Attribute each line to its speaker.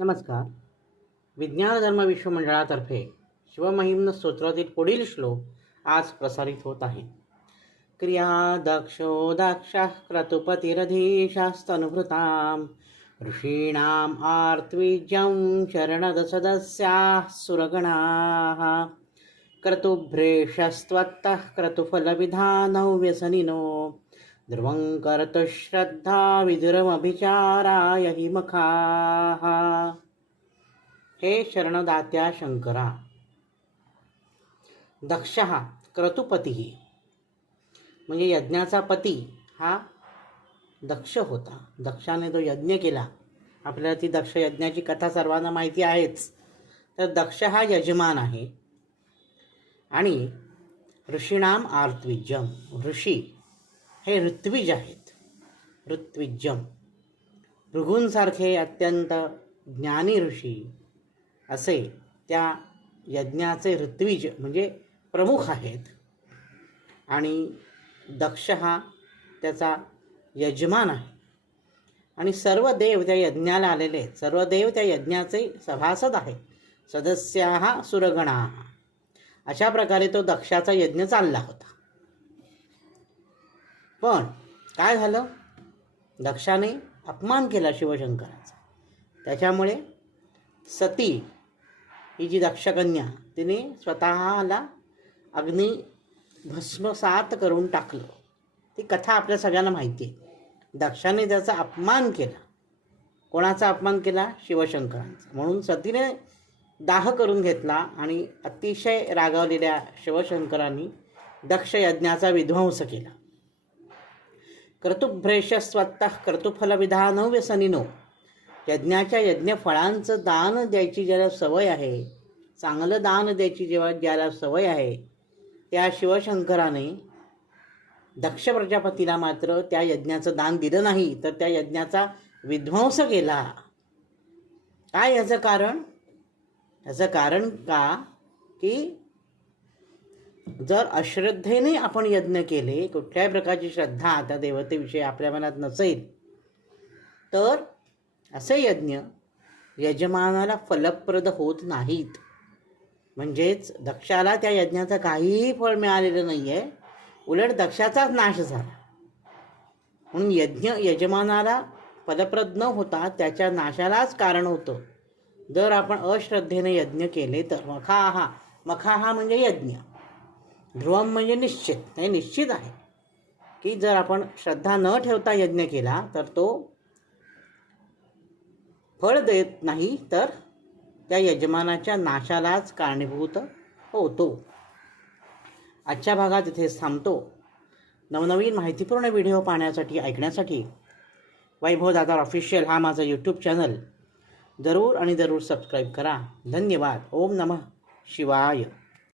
Speaker 1: नमस्कार. विज्ञान धर्म विश्व मंडळातर्फे शिवमहिम्न स्तोत्रातील पुढील श्लोक आज प्रसारित होत आहे. क्रिया दक्षो दक्षः क्रतुपतिरधीशास्तनुभृतां ऋषीणाम् आर्त्वीज्यं शरणदसदस्याः सुरगणाः क्रतुभ्रेशस्त्वत्तः क्रतुफलविधानौ व्यसनिनो ध्रुवं कर्तुश्रद्धा विदुरमभिचाराय हि मखाः हे शरणदात्या शंकरा दक्ष क्रतुपती म्हणजे यज्ञाचा पती हा दक्ष होता. दक्षाने तो यज्ञ केला. आपल्याला ती दक्ष यज्ञाची कथा सर्वांना माहिती आहेच. तर दक्ष हा यजमान आहे. आणि ऋषीणाम आर्तविजम ऋषी हे ऋत्विज आहेत. ऋत्विजम भृगूंसारखे अत्यंत ज्ञानी ऋषी असे त्या यज्ञाचे ऋत्विज म्हणजे प्रमुख आहेत. आणि दक्ष हा त्याचा यजमान आहे. आणि सर्व देव त्या यज्ञाला आलेले आहेत. सर्व देव त्या यज्ञाचे सभासद आहेत. सदस्या सुरगणा. अशा प्रकारे तो दक्षाचा यज्ञ चालला होता. पण काय झालं? दक्षाने अपमान केला शिवशंकराचा. त्याच्यामुळे सती ही जी दक्षकन्या तिने स्वतःला अग्नी भस्मसात करून टाकलं. ती कथा आपल्या सगळ्यांना माहिती आहे. दक्षाने त्याचा अपमान केला. कोणाचा अपमान केला? शिवशंकरांचा. म्हणून सतीने दाह करून घेतला आणि अतिशय रागावलेल्या शिवशंकरांनी दक्ष यज्ञाचा विध्वंस केला. कर्तुभ्रेश स्वतः कर्तुफलविधान व्यसनिनो. यज्ञाच्या यज्ञफळांचं दान द्यायची ज्याला सवय आहे चांगलं दान द्यायची जेव्हा ज्याला सवय आहे त्या शिवशंकराने दक्ष प्रजापतीला मात्र त्या यज्ञाचं दान दिलं नाही तर त्या यज्ञाचा विध्वंस केला. काय याचं कारण? याचं कारण का? की जर अश्रद्धेने आपण यज्ञ केले कुठल्याही प्रकारची श्रद्धा त्या देवतेविषयी आपल्या मनात नसेल तर असे यज्ञ यजमानाला फलप्रद होत नाहीत. म्हणजेच दक्षाला त्या यज्ञाचं काहीही फळ मिळालेलं नाही आहे उलट दक्षाचाच नाश झाला. म्हणून यज्ञ यजमानाला फलप्रद न होता त्याच्या नाशालाच कारण होतं. जर आपण अश्रद्धेने यज्ञ केले तर मखाहा मखाहा म्हणजे यज्ञ. ध्रुवम म्हणजे निश्चित हे निश्चित आहे. की जर आपण श्रद्धा न ठेवता यज्ञ केला तर तो फळ देत नाही तर त्या यजमानाच्या नाशालाच कारणीभूत होतो. आजच्या भागात इथेच थांबतो. नवनवीन माहितीपूर्ण व्हिडिओ पाहण्यासाठी ऐकण्यासाठी वैभव दादा ऑफिशियल हा माझा यूट्यूब चॅनल जरूर आणि जरूर सबस्क्राईब करा. धन्यवाद. ओम नमः शिवाय.